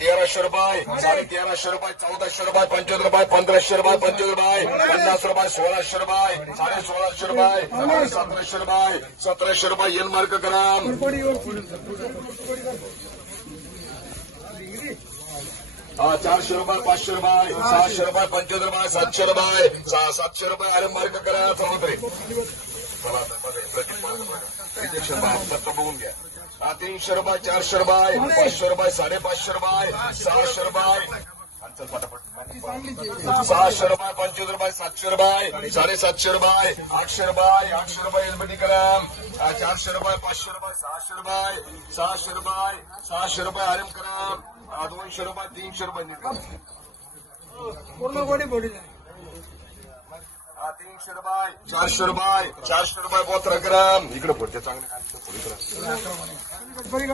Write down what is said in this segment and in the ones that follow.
तेराशे रुपये साडे तेराशे रुपये चौदाशे रुपये पंचवीस रुपये पंधराशे रुपये पंचवीस रुपये पन्नास रुपये सोळाशे रुपये साडे सोळाशे रुपये सतराशे रुपये सतराशे रुपये येन मार्क ग्राम चारशे रुपये पाचशे रुपये सहाशे रुपये पंचवीस रुपये सातशे रुपये सातशे रुपये अरे मार्क करा चला फक्त बघून घ्या हा तीनशे रुपये चारशे रुपये पाचशे रुपये साडेपाचशे रुपये सहाशे रुपये. सहाशे रुपये पंचवीस रुपये सातशे रुपये साडेसातशे रुपये आठशे रुपये आठशे रुपये एलबीटी कराम चारशे रुपये पाचशे रुपये सहाशे रुपये सहाशे रुपये सहाशे रुपये आरएम कराम दोनशे रुपये तीनशे रुपये पूर्ण गोडी बोडी तीनशे रुपये चारशे रुपये चारशे रुपये बोत्र ग्राम इकडे पुढच्या चांगले बरी.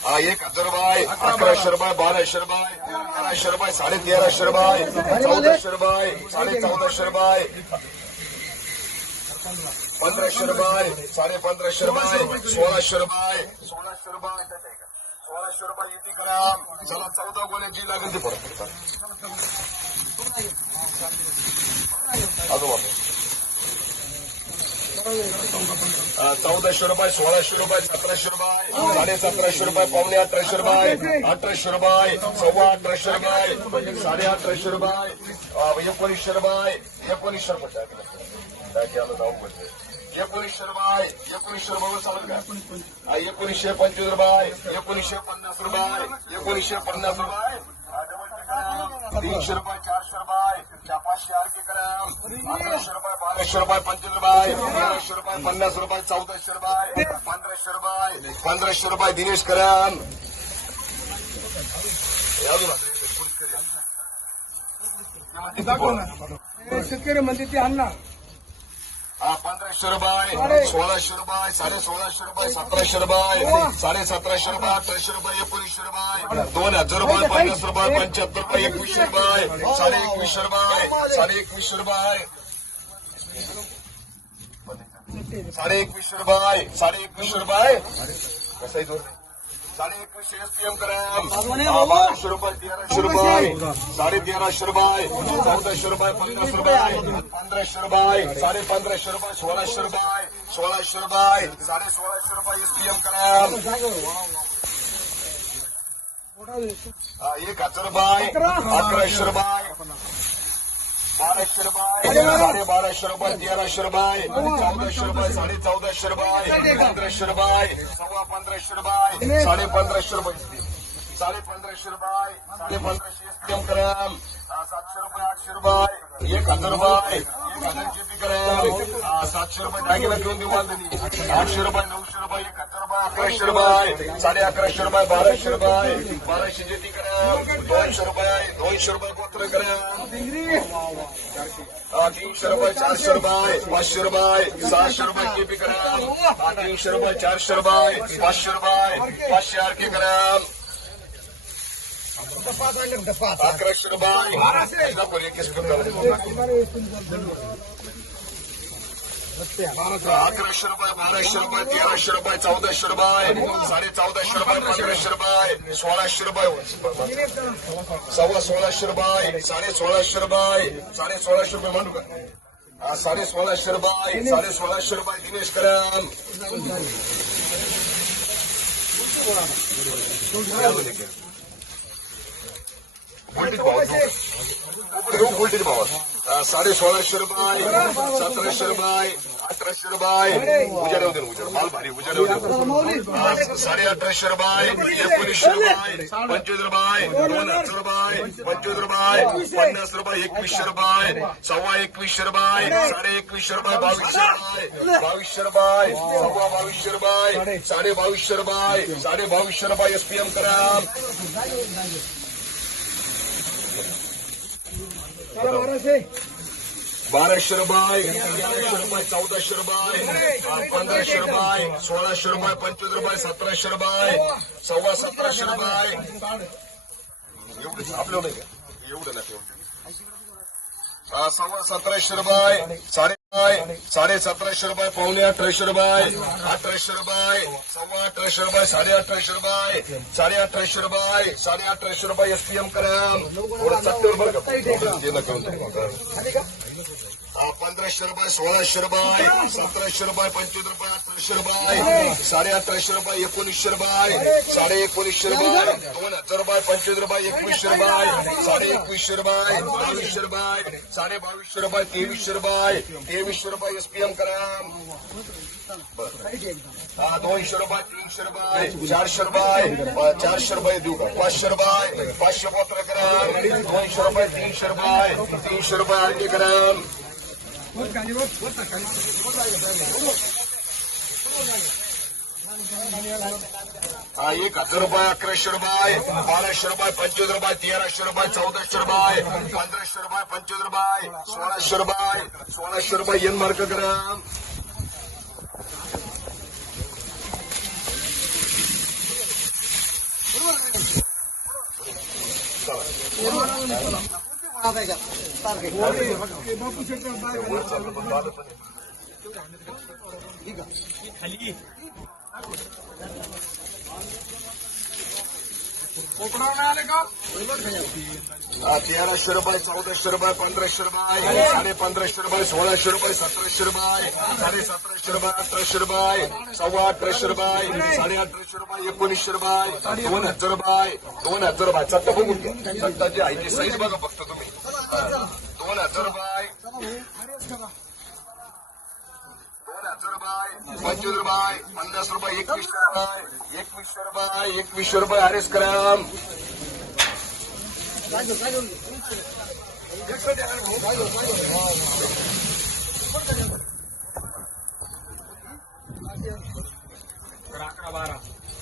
हा, एक हज़ार रुपये अकराशे रुपये बाराशे रुपये तेराशे रुपये साडे तेराशे रुपये चौदाशे रुपये साडे रुपये पंधराशे रुपये साडे पंधराशे रुपये सोळाशे रुपये सोळाशे रुपये सोळाशे रुपये इथे करा चला चौदा गोण्याची लागेल ती परत वापर चौदाशे रुपये सोळाशे रुपये सतराशे रुपये साडे सतराशे रुपये पावणे अठराशे रुपये अठराशे रुपये सव्वा अठराशे रुपये साडे अठराशे रुपये एकोणीसशे रुपये एकोणीसशे रुपये टाकलं. काय केलं जाऊ म्हणजे एकोणीसशे रुपये एकोणीसशे रुपये चालेल का एकोणीसशे पंचवीस रुपये एकोणीसशे पन्नास रुपये एकोणीसशे पन्नास रुपये. तीनशे रुपये चारशे रुपये पाचशे ग्राम अकराशे रुपये बाराशे रुपये पंचवीस रुपये पंधराशे रुपये पन्नास रुपये चौदाशे रुपये पंधराशे रुपये पंधराशे रुपये दिनेश कराम. शेतकरी म्हणते ते अण्णा हा पंधराशे रुपये. सोळाशे रुपये साडे सोळाशे रुपये सतराशे रुपये. साडे सतराशे रुपये अठराशे रुपये एकोणीसशे रुपये. दोन हजार रुपये पन्नास रुपये पंच्याहत्तर रुपये एकवीसशे रुपये. साडे एकवीसशे रुपये साडे एकवीसशे रुपये. साडे एकवीसशे रुपये साडे एकवीसशे रुपये. कसं साडे एकवीसशे एसपीएम करा बाराशे रुपये तेराशे रुपये साडे तेराशे रुपये चौदाशे रुपये पन्नास रुपये पंधराशे रुपये साडे पंधराशे रुपये सोळाशे रुपये सोळाशे रुपये साडे सोळाशे रुपये एसपीएम करा एक हज़ार रुपये अकराशे रुपये रुपये तेराशे रुपये चौदाशे रुपये साडे चौदाशे रुपये पंधराशे रुपये सव्वा पंधराशे रुपये साडे पंधराशे रुपये साडे पंधराशे रुपये साडे पंधराशे एसपीएम सातशे रुपये आठशे रुपये एक हज़ार रुपये एक हज़ार शेती सातशे रुपये दागिना घेऊन देऊ तुम्ही आठशे रुपये नऊशे रुपये एक हज़ार रुपये अकराशे रुपये साडे अकराशे रुपये बाराशे रुपये बाराशे शेती ग्राम दोनशे रुपये दोनशे रुपये हा, तीनशे रुपये चारशे रुपये पाचशे रुपये सहाशे रुपये केपी हा, तीनशे रुपये चारशे रुपये पाचशे रुपये पाचशे आर के ग्राम अकराशे रुपये रे, किस अकराशे रुपये बाराशे रुपये तेराशे रुपये चौदाशे रुपये साडे चौदाशे रुपये पंधराशे रुपये सोळाशे रुपये सव्वा सोळाशे रुपये साडे सोळाशे रुपये साडे सोळाशे रुपये म्हणू का साडे सोळाशे रुपये साडे सोळाशे रुपये दिनेश कराम उलटीच भाव उलटीच भाव. साडे सोळाशे रुपये सतराशे रुपये अठराशे रुपये उजेड होते उजेड माल भारी उजेड होते साडे अठराशे रुपये एकोणीसशे रुपये पंचवीस रुपये दोन हज़ार रुपये पंचवीस रुपये पन्नास रुपये एकवीसशे रुपये सव्वा एकवीसशे रुपये साडे एकवीसशे रुपये बावीसशे रुपये बावीसशे रुपये सव्वा बावीसशे रुपये साडे बावीसशे रुपये साडे बावीसशे रुपये एसपीएम करा बाराशे. बाराशे रुपये. तेराशे रुपये चौदाशे रुपये. पंधराशे रुपये सोळाशे रुपये पंचवीस रुपये सतराशे रुपये. सव्वा सतराशे रुपये. एवढं आपलं एवढं हा, सव्वा सतराशे रुपये. साडे साडे सतराशे रुपये पावणे अठराशे रुपये अठराशे रुपये सव्वा अठराशे रुपये साडे अठराशे रुपये साडे अठराशे रुपये साडे अठराशे रुपये एसपीएम करा. थोडं बरं का. हा, पंधराशे रुपये, सोळाशे रुपये, सतराशे रुपये, पंचवीस रुपये, अठराशे रुपये, साडे अठराशे रुपये, एकोणीसशे रुपये, साडे एकोणीसशे रुपये, दोन हज़ार रुपये, पंचवीस रुपये, एकवीसशे रुपये, साडे एकवीसशे रुपये, बावीसशे रुपये, साडे बावीसशे रुपये, तेवीसशे रुपये तेवीसशे रुपये एसपीएम करा. दोनशे रुपये, तीनशे रुपये, चारशे रुपये चारशे रुपये देऊ का? पाचशे रुपये, पाचशे पत्र करा. दोनशे रुपये, तीनशे रुपये तीनशे रुपये आरटी करा. हा, एक हजार रुपये अकराशे रुपये बाराशे रुपये पंचवीस रुपये तेराशे रुपये चौदाशे रुपये पंधराशे रुपये पंचवीस रुपये सोळाशे रुपये सोळाशे रुपये येन मार्क करा. बापू शेट्टी बाय कोकणावर आले का? तेराशे रुपये चौदाशे रुपये पंधराशे रुपये साडे पंधराशे रुपये सोळाशे रुपये सतराशे रुपये साडे सतराशे रुपये अठराशे रुपये सव्वा अठराशे रुपये साडे अठराशे रुपये एकोणीसशे रुपये दोन हजार रुपये दोन हजार रुपये चट्टा बघून घ्या. चट्टाची आहे ती साईज बघा फक्त तुम्ही. दोन हजार रुपये हज़ार रुपये पंचवीस रुपये पन्नास रुपये एकवीसशे रुपये एकवीस रुपये एकवीसशे रुपये आरेस करा. हा, एक हज़ार रुपये अकराशे रुपये बाराशे रुपये साडे बाराशे रुपये तेराशे रुपये साडे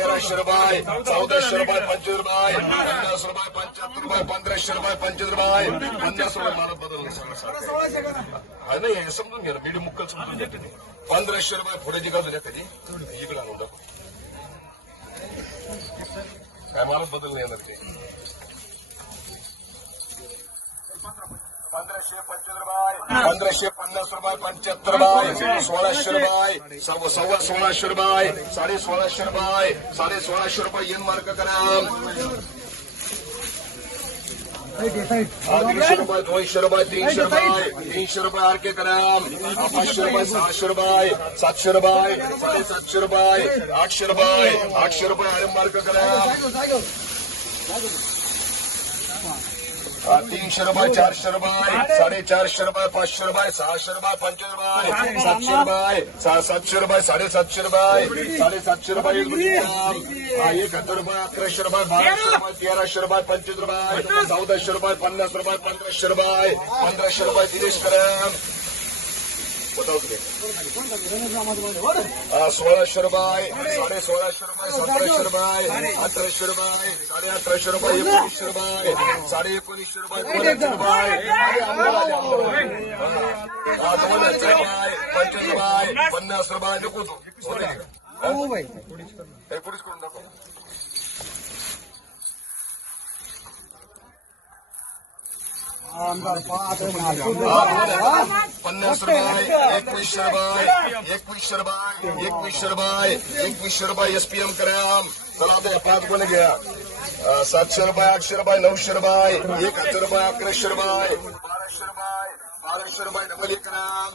तेराशे रुपये चौदाशे रुपये पंचवीस रुपये पन्नास रुपये पंच्याहत्तर रुपये पंधराशे रुपये पंचवीस रुपये पन्नास रुपये मला बदललं सगळं सारखं. सोळाशे करा हा नाही हे समजून घ्या मीडियम मुक्कल समजून घ्या कधी पंधराशे रुपये पुढे जिगा द्या कधी इकडे आणून टाकू काय मला बदल नाही येणार ते पंधराशे पंचवीस रुपये पंधराशे पन्नास रुपये पंच्याहत्तर रुपये सोळाशे रुपये सव्वा सव्वा सोळाशे रुपये साडे सोळाशे रुपये साडे सोळाशे रुपये एन मार्क करा. दीडशे रुपये दोनशे रुपये तीनशे रुपये तीनशे रुपये आरके करा. हा, पाचशे रुपये सहाशे रुपये सातशे रुपये साडेसातशे रुपये आठशे रुपये आठशे रुपये आर मार्क करा. हा, तीनशे रुपये चारशे रुपये साडेचारशे रुपये पाचशे रुपये सहाशे रुपये पंचवीस रुपये सात रुपये सात सातशे रुपये साडेसातशे रुपये साडेसातशे रुपये एक हज़ार रुपये अकराशे रुपये बाराशे रुपये तेराशे रुपये पंचवीस रुपये चौदाशे पन्ना पन्नास रुपये पंधराशे पंद्रह पंधराशे रुपये दिनेश हा, सोळाशे रुपये साडे सोळाशे रुपये सतराशे रुपये अठराशे रुपये साडे अठराशे रुपये एकोणीसशे रुपये साडे एकोणीसशे रुपये. दोन हजार रुपये पंचवीस रुपये पन्नास रुपये नको. हो एकोणीस करून दाखव. आमदार पाहत एकवीस रुपये एकवीस रुपये एकवीसशे रुपये एकवीसशे रुपये एकवीसशे रुपये एसपीएम करा चला आता पाच कोणी घ्या। अं, सातशे रुपये आठशे रुपये नऊशे रुपये एक हज़ार रुपये अकराशे रुपये बाराशे रुपये बाराशे रुपये डबल एक करा